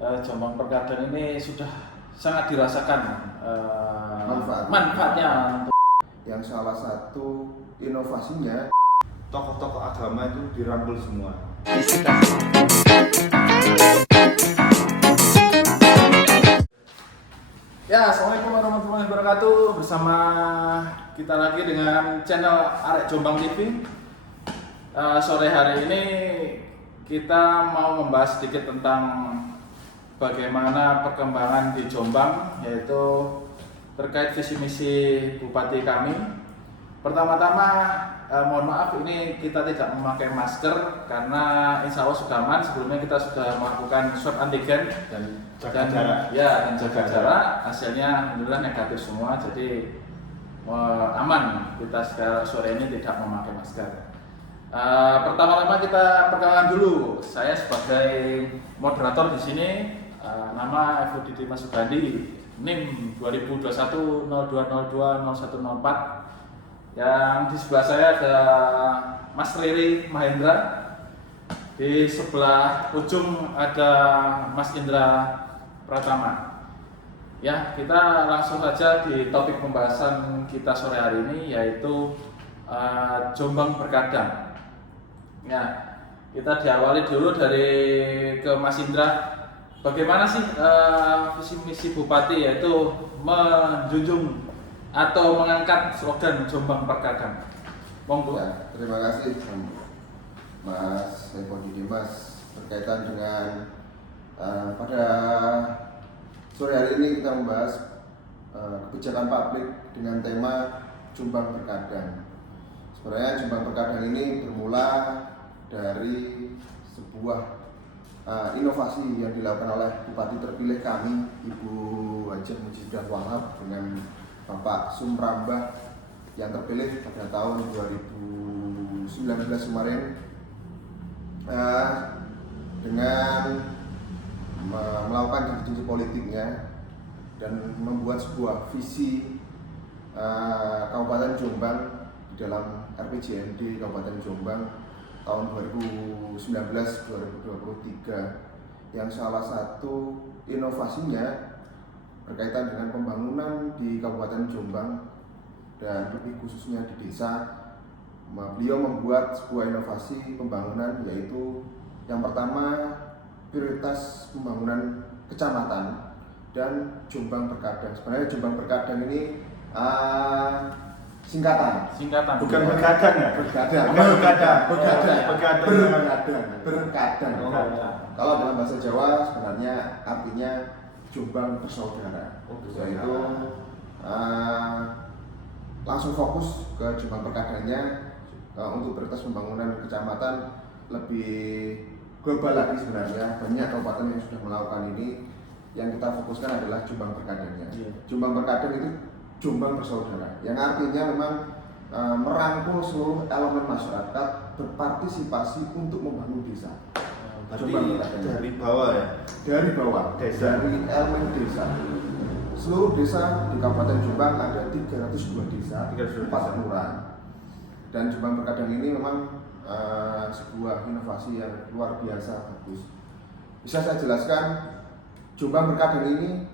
Jombang Perkadang ini sudah sangat dirasakan manfaatnya. Yang salah satu inovasinya, tokoh-tokoh agama itu dirangkul semua. Ya, assalamualaikum warahmatullahi wabarakatuh. Bersama kita lagi dengan channel Arek Jombang TV. Sore hari ini kita mau membahas sedikit tentang bagaimana perkembangan di Jombang, yaitu terkait visi misi Bupati kami. Pertama-tama mohon maaf ini kita tidak memakai masker karena insya Allah sudah aman. Sebelumnya kita sudah melakukan swab antigen dan jaga jarak. Hasilnya alhamdulillah negatif semua, jadi aman. Kita sekarang sore ini tidak memakai masker. Pertama-tama kita perkenalan dulu. Saya sebagai moderator di sini, nama Evudidi Mas Sugandi, NIM 202102020104. Yang di sebelah saya ada Mas Riri Mahendra. Di sebelah ujung ada Mas Indra Pratama. Ya, kita langsung saja di topik pembahasan kita sore hari ini, yaitu Jombang Perkadang. Ya, kita diawali dulu dari ke Mas Indra. Bagaimana sih visi misi Bupati, yaitu menjunjung atau mengangkat slogan Jombang Perkadang? Monggo. Ya, terima kasih Mas Evudidi Mas, berkaitan dengan pada sore hari ini kita membahas kebijakan publik dengan tema Jombang Perkadang. Sebenarnya Jombang Perkadang ini bermula dari sebuah inovasi yang dilakukan oleh Bupati terpilih kami, Ibu Hajah Mujidah Wahab, dengan Bapak Sumrambah yang terpilih pada tahun 2019 kemarin, dengan melakukan janji politiknya dan membuat sebuah visi Kabupaten Jombang di dalam RPJMD Kabupaten Jombang tahun 2019-2023, yang salah satu inovasinya berkaitan dengan pembangunan di Kabupaten Jombang dan lebih khususnya di desa. Beliau membuat sebuah inovasi pembangunan, yaitu yang pertama prioritas pembangunan kecamatan dan Jombang Perkadang. Sebenarnya Jombang Perkadang ini singkatan. Bukan berkadang ya? Berkadang. Kalau dalam bahasa Jawa sebenarnya artinya Jombang bersaudara. Yaitu langsung fokus ke Jombang Perkadangnya untuk prioritas pembangunan kecamatan lebih global lagi. Sebenarnya banyak kabupaten yang sudah melakukan ini. Yang kita fokuskan adalah Jombang Perkadangnya. Jombang Perkadang itu Jombang bersaudara, yang artinya memang merangkul seluruh elemen masyarakat berpartisipasi untuk membangun desa. Berarti dari bawah ya? Dari bawah, desa. dari elemen desa. Seluruh desa di Kabupaten Jombang ada 302 desa, 4 kelurahan. Dan Jombang Perkadang ini memang sebuah inovasi yang luar biasa bagus. Bisa saya jelaskan, Jombang Perkadang ini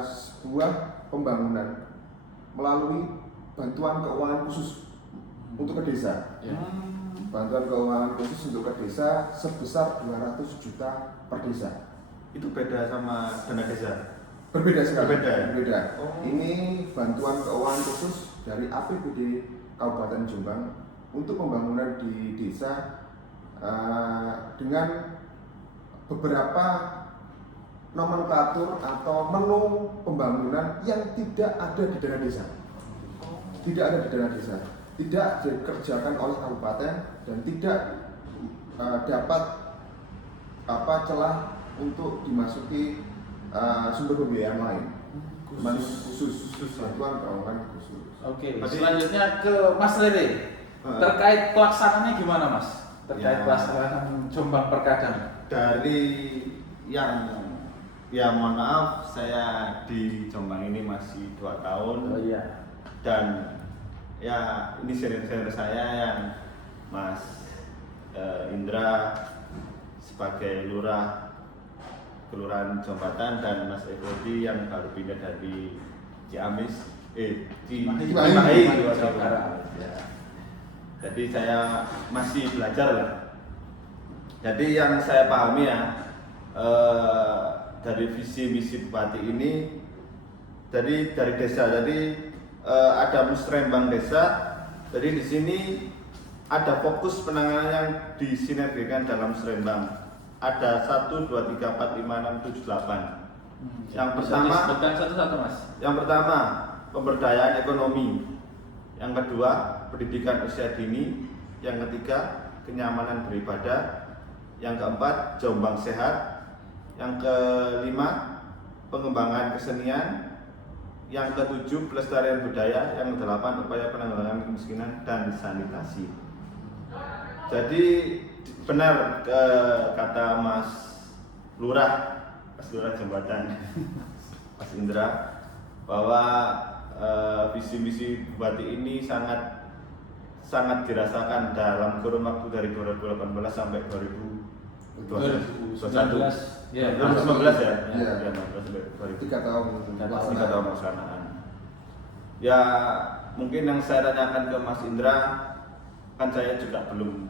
sebuah pembangunan melalui bantuan keuangan khusus untuk ke desa. Bantuan keuangan khusus untuk ke desa sebesar 200 juta per desa. Itu beda sama dana desa? Berbeda sekali. Berbeda. Ini bantuan keuangan khusus dari APBD Kabupaten Jombang untuk pembangunan di desa dengan beberapa nomenklatur atau menu pembangunan yang tidak ada di dana desa. Tidak ada di dana desa, tidak dikerjakan oleh kabupaten dan tidak dapat celah untuk dimasuki sumber pembiayaan lain. Khusus bantuan keuangan khusus. Oke, selanjutnya ke Mas Riri. Terkait pelaksanaannya gimana, Mas? Terkait pelaksanaan Jombang Perkadang. Dari yang mohon maaf, saya di Jombang ini masih 2 tahun. Oh iya. Dan ya ini senior saya yang Mas Indra sebagai lurah Kelurahan Jombatan, dan Mas Efodi yang baru pindah dari Ciamis, Cimahi, ya. Jadi saya masih belajar lah. Jadi yang saya pahami ya, dari visi misi bupati ini, dari desa, jadi ada musrembang desa. Jadi di sini ada fokus penanganan yang disinergikan dalam musrembang. Ada 1, 2, 3, 4, 5, 6, 7, 8. Yang pertama, disebutkan satu-satu Mas. Yang pertama, pemberdayaan ekonomi. Yang kedua, pendidikan usia dini. Yang ketiga, kenyamanan beribadah. Yang keempat, Jombang sehat. Yang kelima, pengembangan kesenian. Yang ketujuh, pelestarian budaya. Yang kedelapan, upaya penanggulangan kemiskinan dan sanitasi. Jadi benar kata Mas Lurah Jombatan, Mas Indra, bahwa visi misi bupati ini sangat dirasakan dalam kurun waktu dari 2018 sampai 2021. 2019 ya. 2019 ya. Iya. Ya, 2019 sampai 3 tahun 3 tahun pelaksanaan. Ya, mungkin yang saya tanyakan ke Mas Indra, kan saya juga belum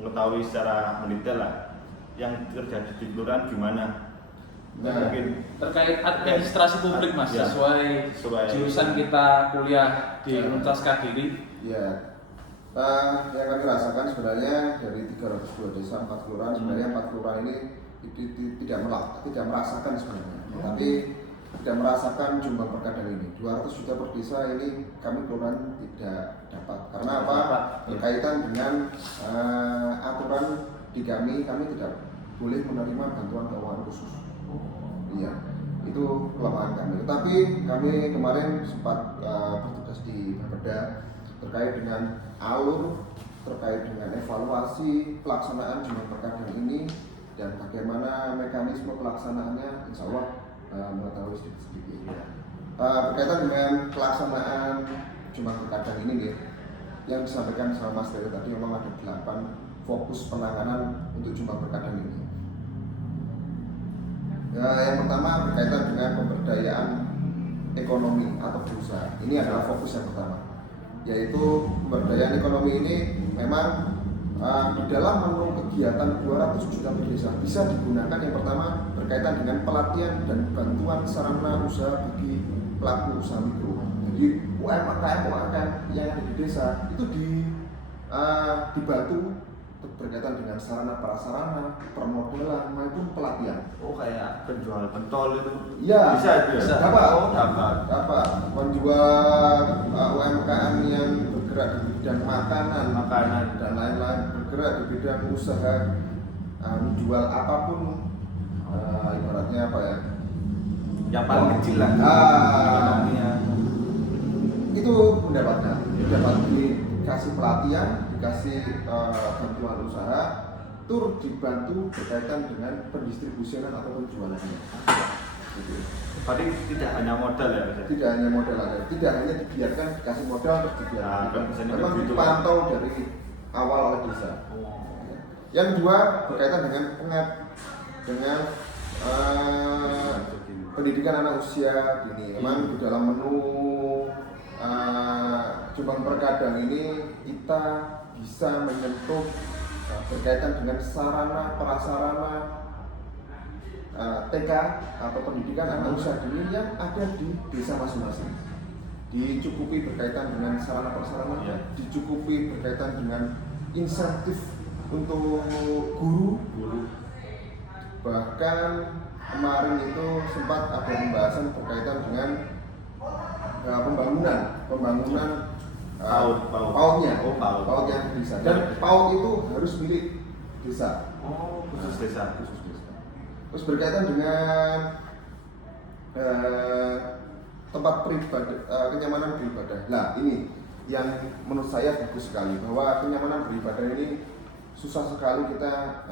mengetahui secara mendetail lah yang terjadi di kelurahan gimana. Nah, Mungkin Terkait administrasi publik Mas, Ya. sesuai jurusan kita kuliah di Universitas Kediri. ya, yang kami rasakan sebenarnya dari 302 desa 4 kelurahan, sebenarnya 4 kelurahan ini tidak merasakan sebenarnya, tapi tidak merasakan Jombang Perkadang ini. 200 juta per desa ini kami kelurahan tidak dapat. Karena apa? Berkaitan dengan aturan di kami tidak boleh menerima bantuan keuangan khusus. Iya, itu kelemahan kami. Tetapi kami kemarin sempat bertugas di Bapeda terkait dengan alur, terkait dengan evaluasi pelaksanaan Jombang Perkadang ini dan bagaimana mekanisme pelaksanaannya, insya Allah mengetahui sedikit-sedikit. Berkaitan dengan pelaksanaan Jombang Perkadang ini nih, yang disampaikan sama Mas Dery tadi memang ada 8 fokus penanganan untuk Jombang Perkadang ini. Yang pertama berkaitan dengan pemberdayaan ekonomi atau berusaha. Ini adalah fokus yang pertama, yaitu pemberdayaan ekonomi ini memang di dalam menu kegiatan 200 juta per desa bisa digunakan yang pertama berkaitan dengan pelatihan dan bantuan sarana usaha bagi pelaku usaha mikro. Jadi UMKM yang ada di desa itu dibantu berkaitan dengan sarana prasarana, permodalan maupun pelatihan. oh kayak penjual pentol itu. Iya, Bisa itu ya? dapat menjual UMKM yang bergerak di bidang makanan dan lain-lain, bergerak di bidang usaha, menjual apapun, ibaratnya apa ya? Yang paling kecil lah. Ekonominya. Itu mendapatkan, dikasih pelatihan, dikasih bantuan usaha, tur dibantu berkaitan dengan pendistribusian atau penjualannya. Gitu. Berarti tidak hanya modal ya? Tidak hanya modal aja, tidak hanya dibiarkan dikasih modal terus dibiarkan. Nah, kan biasanya Memang begitu, dipantau dari awal oleh desa. Yang kedua berkaitan dengan pendidikan anak usia dini. Memang di dalam menu Jombang Perkadang ini kita bisa menyentuh berkaitan dengan sarana prasarana TK atau pendidikan anak usia dini yang ada di desa masing-masing. Dicukupi berkaitan dengan sarana prasarana, dicukupi berkaitan dengan insentif untuk guru. Bahkan kemarin itu sempat ada pembahasan berkaitan dengan pembangunan PAUD-nya, PAUD yang bisa. Dan PAUD itu harus milik desa. Khusus desa. Terus berkaitan dengan tempat kenyamanan beribadah. Nah, ini yang menurut saya bagus sekali, bahwa kenyamanan beribadah ini susah sekali kita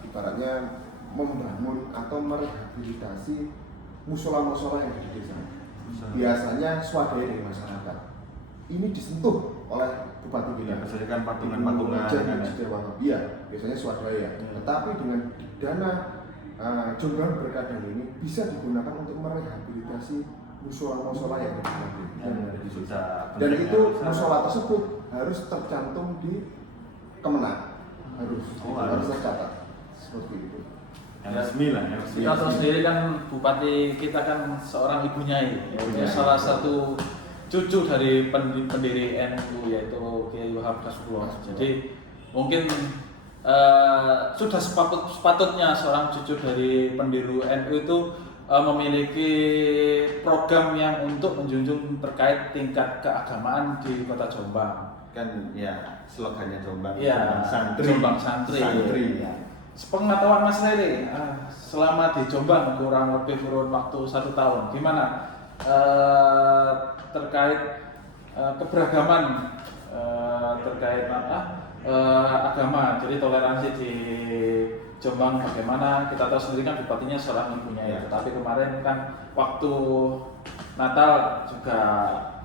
ibaratnya membangun atau merehabilitasi musola-musola yang ada di desa. Biasanya swadaya dari masyarakat. Ini disentuh oleh Bupati Bilang. Biasanya kan patungan-patungan. Iya, biasanya swadaya. Tetapi dengan dana Jombang Berkadang ini bisa digunakan untuk merehabilitasi musola-musola yang ada di situ. Dan itu musola tersebut harus tercantum di Kemenang, harus tercatat seperti itu. Yang resmi lah, yang resmi. Kita tahu sendiri kan bupati kita kan seorang ibu nyai, yaitu salah satu cucu dari pendiri NU yaitu Kiai Wahab Kasbullah. Jadi mungkin sudah sepatutnya seorang cucu dari pendiri NU itu memiliki program yang untuk menjunjung terkait tingkat keagamaan di Kota Jombang. Kan ya slogannya Jombang, Ya, Jombang santri. Ya. Sepengetahuan Mas Rere, selama di Jombang kurang lebih kurun waktu 1 tahun, gimana terkait keberagaman terkait agama, jadi toleransi di Jombang bagaimana? Kita tahu sendiri kan bupatinya seorang ibunya ya. Tapi kemarin kan waktu Natal juga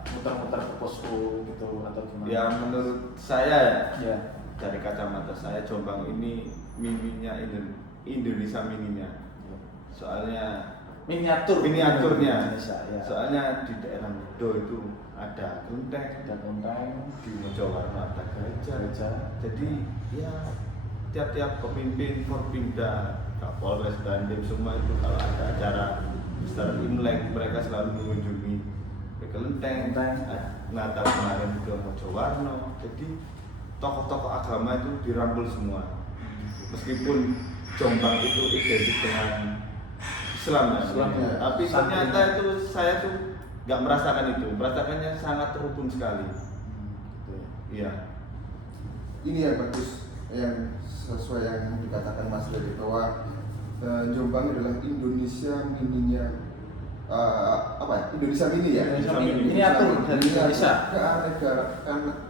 muter-muter ke posko gitu atau gimana? Ya menurut saya ya. Dari kacamata saya Jombang ini mininya Indonesia mininya. Soalnya miniaturnya. Indonesia, ya. Soalnya di daerah Medo itu ada kelenteng, di Mojowarno ada gereja. Jadi ya tiap-tiap pemimpin Forpinda, Kapolres, Dandim semua itu kalau ada acara besar Imlek mereka selalu mengunjungi ke kelenteng. Natal kemarin ke Mojowarno. Jadi tokoh-tokoh agama itu dirangkul semua. Meskipun Jombang itu identik dengan Islam ya. Tapi ternyata itu saya tuh nggak merasakan itu, merasakannya sangat rukun sekali. Iya. Ini yang bagus, yang sesuai yang dikatakan Mas Dedi bahwa Jombang adalah Indonesia mininya Indonesia mini ya. Miniatur dari Indonesia.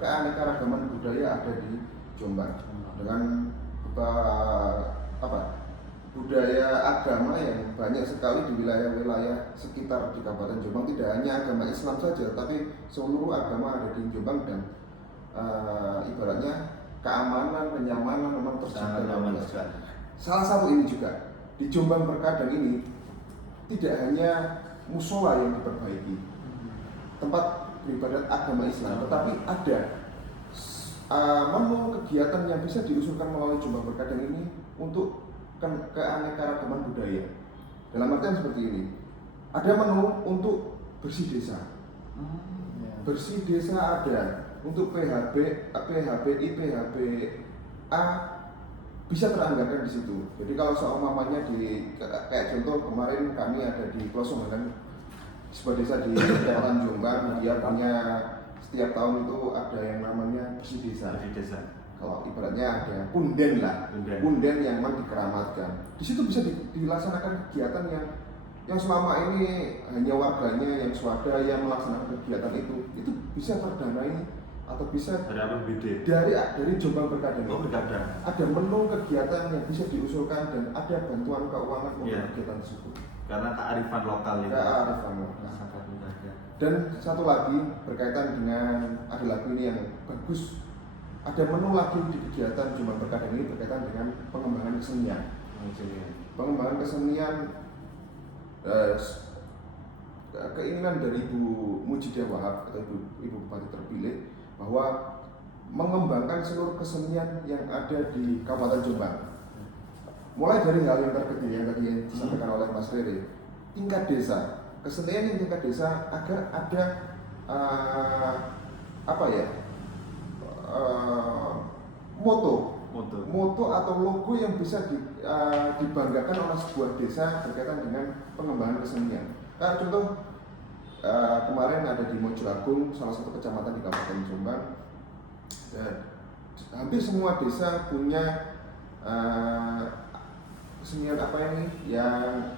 Keanekaragaman budaya ada di Jombang dengan budaya agama yang banyak sekali di wilayah-wilayah sekitar di Kabupaten Jombang. Tidak hanya agama Islam saja, tapi seluruh agama ada di Jombang dan ibaratnya keamanan, kenyamanan memang terjaga. Salah satu ini juga di Jombang Berkadang ini tidak hanya musola yang diperbaiki, tempat beribadat agama Islam, tetapi ada menu kegiatan yang bisa diusulkan melalui Jombang Berkadang ini untuk keanekaragaman budaya. Dalam artian seperti ini, ada menu untuk bersih desa. Bersih desa ada untuk PHBI, PHBA bisa teranggarkan di situ. Jadi kalau seumpamanya kayak contoh kemarin kami ada di Klosong kan, sebuah desa di Kecamatan Jombang, dia punya setiap tahun itu ada yang namanya bersih desa. Kalau ibaratnya ada punden yang memang dikeramatkan. Di situ bisa dilaksanakan kegiatan yang selama ini hanya warganya yang swadaya melaksanakan kegiatan itu bisa terdanai atau bisa dari Jombang Berkadang. Ada menu kegiatan yang bisa diusulkan dan ada bantuan keuangan untuk kegiatan tersebut. Karena kearifan lokal itu. Sangat menjaga. Dan satu lagi berkaitan dengan ada lagu ini yang bagus. Ada menu lagi di kegiatan Jombang Berkadang ini berkaitan dengan pengembangan kesenian. Pengembangan kesenian keinginan dari Ibu Mujidah Wahab atau Ibu Bupati terpilih bahwa mengembangkan seluruh kesenian yang ada di Kabupaten Jombang. Mulai dari hal yang terkecil yang tadi disampaikan oleh Mas Rere, tingkat desa, kesenian yang tingkat desa agar ada moto atau logo yang bisa dibanggakan oleh sebuah desa berkaitan dengan pengembangan kesenian. Contoh kemarin ada di Mojo Agung, salah satu kecamatan di Kabupaten Jombang. Hampir semua desa punya kesenian yang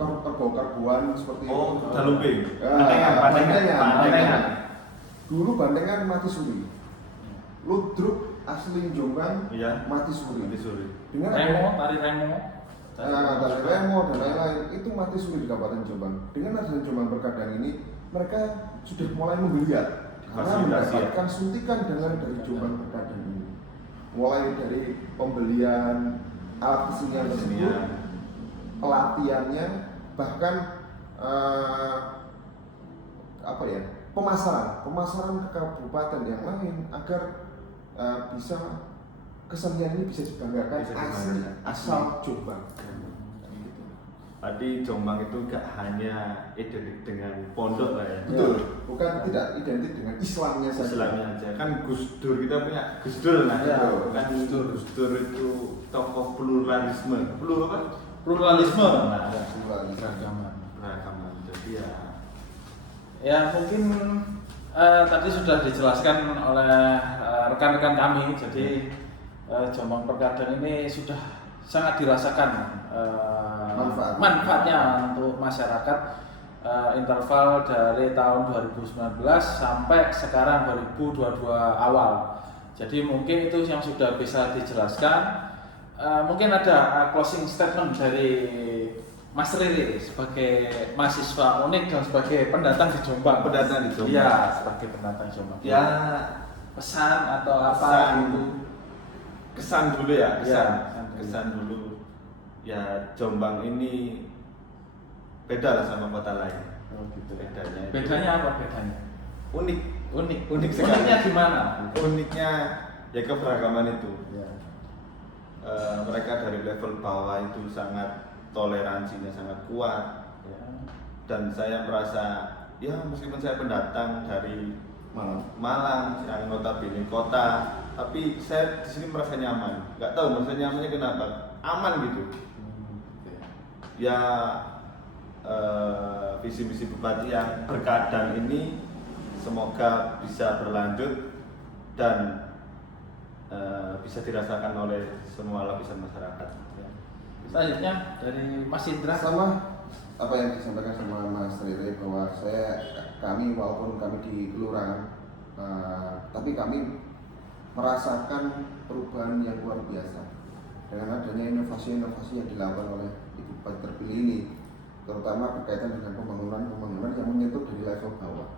kerbau-kerbuan seperti Dalupe. Bantengan. Dulu Bantengan mati suri. Ludruk asli Jombang mati suri. Dengan tari remo dan lain-lain itu mati suri di Kabupaten Jombang. Dengan adanya Jombang Berkadang ini, mereka sudah mulai menggeliat karena mendapatkan suntikan dana dari Jombang Berkadang ini. Mulai dari pembelian alat kesenian tersebut, pelatihannya, bahkan pemasaran ke kabupaten yang lain agar bisa kesenian ini bisa dibanggakan asal Jombang. Tadi Jombang itu gak hanya identik dengan pondok lah ya. Betul, bukan tidak identik dengan Islamnya saja. Islamnya aja. Kan Gus Dur, kita punya Gus Dur nah. Ya, Kan Gus Dur itu tokoh pluralisme. Pluralisme. Nah, Beragaman. Jadi Ya mungkin tadi sudah dijelaskan oleh rekan-rekan kami. Jadi Jombang Perkadang ini sudah sangat dirasakan manfaatnya untuk masyarakat. Interval dari tahun 2019 sampai sekarang 2022 awal. Jadi mungkin itu yang sudah bisa dijelaskan. Mungkin ada closing statement dari Mas Riri sebagai mahasiswa UNIK dan sebagai pendatang di Jombang. Iya, sebagai pendatang Jombang. ya Pesan atau apa gitu. kesan dulu ya, Ya, kesan dulu. Ya Jombang ini beda lah sama kota lain. Oh gitu. Bedanya Apa bedanya? unik sekali. Uniknya gimana? Uniknya ya keberagaman itu. Ya. Mereka dari level bawah itu sangat toleransinya sangat kuat. Ya. Dan saya merasa ya meskipun saya pendatang dari Malang yang notabene kota, tapi saya di sini merasa nyaman. Nggak tahu merasa nyamannya kenapa? Aman gitu. Ya visi-visi bupati yang berkadang ini semoga bisa berlanjut dan bisa dirasakan oleh semua lapisan masyarakat. Selanjutnya dari Mas Indra. Sama apa yang disampaikan sama Mas Riri, bahwa kami walaupun kami di kelurahan, tapi kami merasakan perubahan yang luar biasa dengan adanya inovasi-inovasi yang dilakukan oleh Ibu Bupati terpilih ini, terutama berkaitan dengan pembangunan yang menyentuh dari level bawah,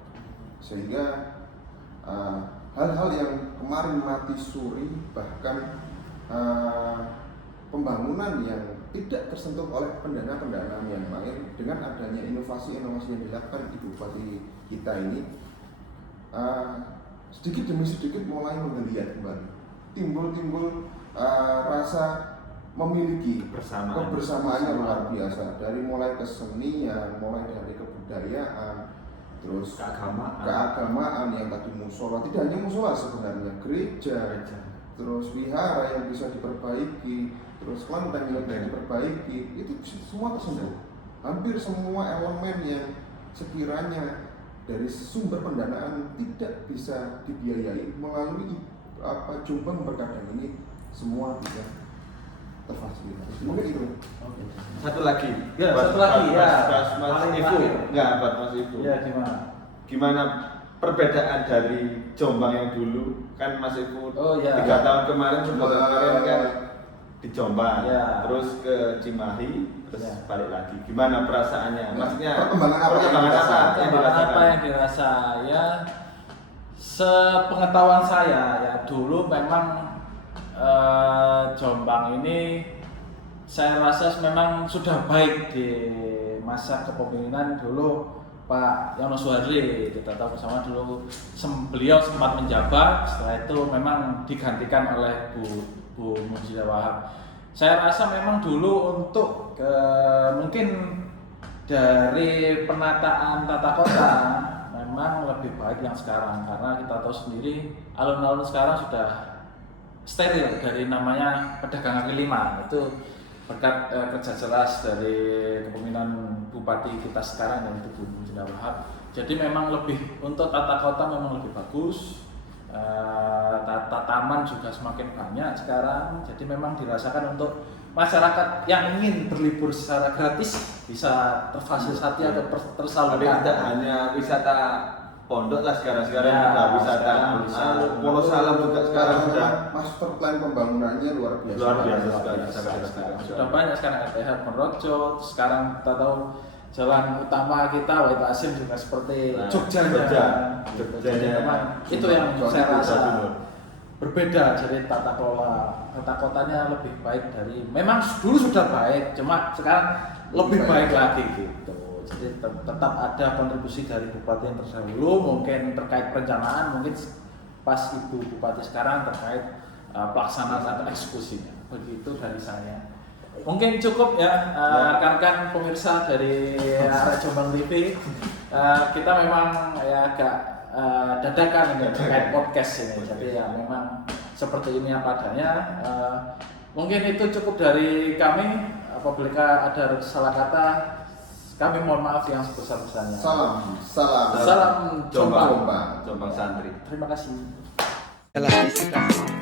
sehingga hal-hal yang kemarin mati suri, bahkan pembangunan yang tidak tersentuh oleh pendanaan yang lain, dengan adanya inovasi-inovasi yang dilakukan Ibu Bupati kita ini, sedikit demi sedikit mulai menggeliat kembali, timbul rasa memiliki kebersamaan yang luar biasa, dari mulai kesenian, mulai dari kebudayaan, terus keagamaan yang tadi musola, tidak hanya musola sebenarnya, gereja, terus wihara yang bisa diperbaiki, terus kelenteng yang bisa diperbaiki, itu semua tersentuh. Hampir semua elemen yang sekiranya dari sumber pendanaan tidak bisa dibiayai melalui Jombang Perkadang ini, semua bisa terfasilitasi. Mungkin itu. Satu lagi. Ya, satu lagi ya. Mas Ibu. Enggak, Mas Ibu. Ya, Gimana perbedaan dari Jombang yang dulu? Kan Mas Ibu 3 tahun kemarin kan di Jombang, terus ke Cimahi, terus balik lagi. Gimana perasaannya? Maksudnya perkembangan apa yang dirasa? Ya, sepengetahuan saya ya, dulu memang Jombang ini saya rasa memang sudah baik di masa kepemimpinan dulu Pak Yono Suharli. Kita tahu bersama dulu beliau sempat menjabat, setelah itu memang digantikan oleh Bu Mujidah Wahab. Saya rasa memang dulu untuk mungkin dari penataan tata kota memang lebih baik yang sekarang, karena kita tahu sendiri alun-alun sekarang sudah steril dari namanya pedagang kaki lima. Itu berkat kerja keras dari kepemimpinan Bupati kita sekarang, yaitu Bu Mujidah Wahab. Jadi memang lebih untuk tata kota memang lebih bagus. Tata taman juga semakin banyak sekarang, jadi memang dirasakan untuk masyarakat yang ingin berlibur secara gratis bisa terfasilitasi atau tersalurkan. Tidak hanya wisata pondok lah sekarang ada wisata Wonosalam juga sekarang sudah master plan pembangunannya luar biasa sekali. Sudah banyak sekarang RTH Penrojo, sekarang kita tahu jalan utama kita Wahid Asim juga seperti Jogja. Itu yang saya rasa berbeda dari tata kelola. Tata kotanya lebih baik dari, memang dulu sudah baik, cuma sekarang lebih baik lagi gitu. Jadi tetap ada kontribusi dari bupati yang terdahulu, mungkin terkait perencanaan, mungkin pas Ibu Bupati sekarang terkait pelaksanaan atau eksekusinya. Begitu dari saya. Mungkin cukup ya rekan-rekan pemirsa dari Arek Jombang TV. Kita memang ya agak dadakan ini terkait podcast ini. Jadi ya memang seperti ini apa adanya. Mungkin itu cukup dari kami. Apabila ada salah kata, kami mohon maaf yang sebesar-besarnya. Salam Jombang. Jombang Santri. Terima kasih. Elastisitas.